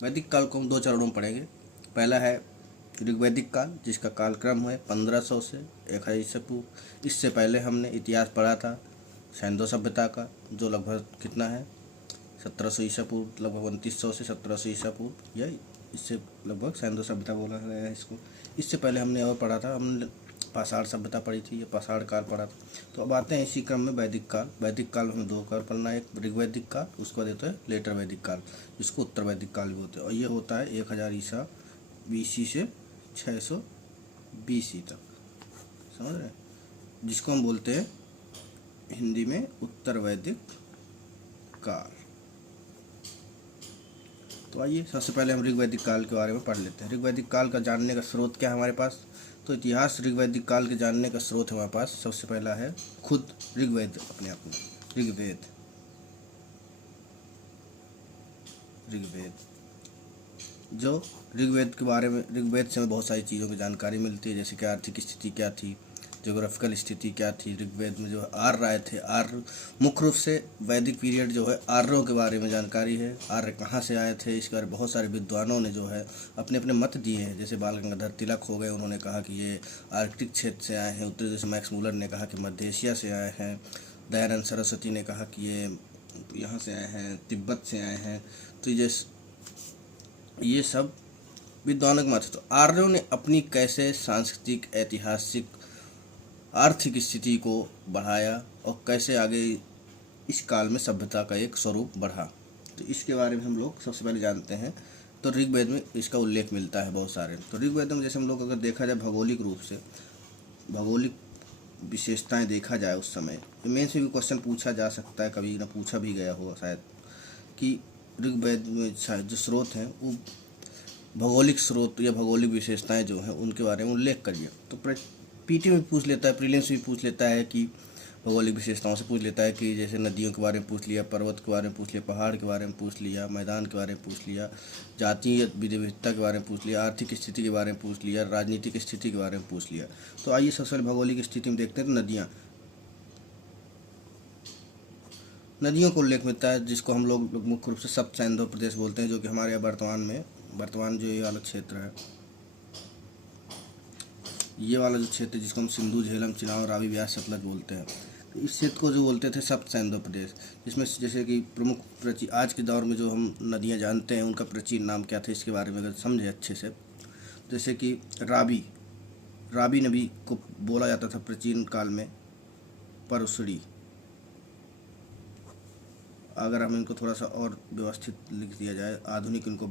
वैदिक काल को हम 2 चरणों में पढ़ेंगे। पहला है ऋग्वैदिक काल, जिसका कालक्रम है 1500 से 1000 ईसा पूर्व। इससे पहले हमने इतिहास पढ़ा था सैंधव सभ्यता का, जो लगभग कितना है 1700 ईसा पूर्व, लगभग 2900 से 1700 ईसा पूर्व, या इससे लगभग सैंधव सभ्यता बोला गया है इसको। इससे पहले हमने और पढ़ा था, हमने पाषाण सभ्यता पढ़ी थी, ये पाषाण काल पढ़ा था। तो अब आते हैं इसी क्रम में वैदिक काल। वैदिक काल में हमें 2 काल पढ़ना है, एक ऋग्वैदिक काल, उसको देते हैं लेटर वैदिक काल, जिसको उत्तर वैदिक काल भी होते हैं। और ये होता है 1000 ईसा BC से 600 BC तक, समझ रहे हैं, जिसको हम बोलते हैं हिंदी में उत्तर वैदिक काल। तो आइए सबसे पहले हम ऋग्वैदिक काल के बारे में पढ़ लेते हैं। ऋग्वैदिक काल का जानने का स्रोत क्या है हमारे पास? तो इतिहास ऋग्वैदिक काल के जानने का स्रोत हमारे पास सबसे पहला है खुद ऋग्वेद, अपने आप में ऋग्वेद। जो ऋग्वेद के बारे में, ऋग्वेद से हमें बहुत सारी चीज़ों की जानकारी मिलती है, जैसे कि आर्थिक स्थिति क्या थी, जोग्राफिकल स्थिति क्या थी। ऋग्वेद में जो है आर्य आए थे, आर्य मुख्य रूप से वैदिक पीरियड जो है आर्यों के बारे में जानकारी है। आर्य कहाँ से आए थे, इसके बारे में बहुत सारे विद्वानों ने जो है अपने अपने मत दिए हैं। जैसे बाल गंगाधर तिलक हो गए, उन्होंने कहा कि ये आर्कटिक क्षेत्र से आए हैं। उत्तरी जैसे मैक्स मूलर ने कहा कि मध्य एशिया से आए हैं। दयानंद सरस्वती ने कहा कि ये यहाँ से आए हैं, तिब्बत से आए हैं। तो ये सब विद्वानों के मत है। तो आर्यों ने अपनी कैसे सांस्कृतिक, ऐतिहासिक, आर्थिक स्थिति को बढ़ाया और कैसे आगे इस काल में सभ्यता का एक स्वरूप बढ़ा, तो इसके बारे में हम लोग सबसे पहले जानते हैं। तो ऋग्वेद में इसका उल्लेख मिलता है बहुत सारे। तो ऋग्वेद में जैसे हम लोग अगर देखा जाए भौगोलिक रूप से, भौगोलिक विशेषताएं देखा जाए उस समय, मेंस में भी क्वेश्चन पूछा जा सकता है, कभी ना पूछा भी गया होगा शायद, कि ऋग्वेद में जो स्रोत हैं वो भौगोलिक स्रोत या भौगोलिक विशेषताएं जो हैं उनके बारे में उल्लेख करिए। तो पीटी में पूछ लेता है, प्रीलिम्स भी पूछ लेता है कि भौगोलिक विशेषताओं से पूछ लेता है कि जैसे नदियों के बारे में पूछ लिया, पर्वत के बारे में पूछ लिया, पहाड़ के बारे में पूछ लिया, मैदान के बारे में पूछ लिया, जातीय विविधता के बारे में पूछ लिया, आर्थिक स्थिति के बारे में पूछ लिया, राजनीतिक स्थिति के बारे में पूछ लिया। तो आइए सबसे पहले भौगोलिक स्थिति में देखते हैं। तो नदियों को उल्लेख मिलता है, जिसको हम लोग मुख्य रूप से सप्त सैंधव प्रदेश बोलते हैं, जो कि हमारे वर्तमान जो ये वाला क्षेत्र है, ये वाला जो क्षेत्र जिसको हम सिंधु, झेलम, चिनाब, रावी, ब्यास, सतलज बोलते हैं, तो इस क्षेत्र को जो बोलते थे सप्त सैंधव प्रदेश। जिसमें जैसे कि प्रमुख आज के दौर में जो हम नदियाँ जानते हैं उनका प्राचीन नाम क्या था, इसके बारे में अगर समझे अच्छे से, जैसे कि रावी नदी को बोला जाता था प्राचीन काल में परसड़ी। अगर हम इनको थोड़ा सा और व्यवस्थित लिख दिया जाए, आधुनिक इनको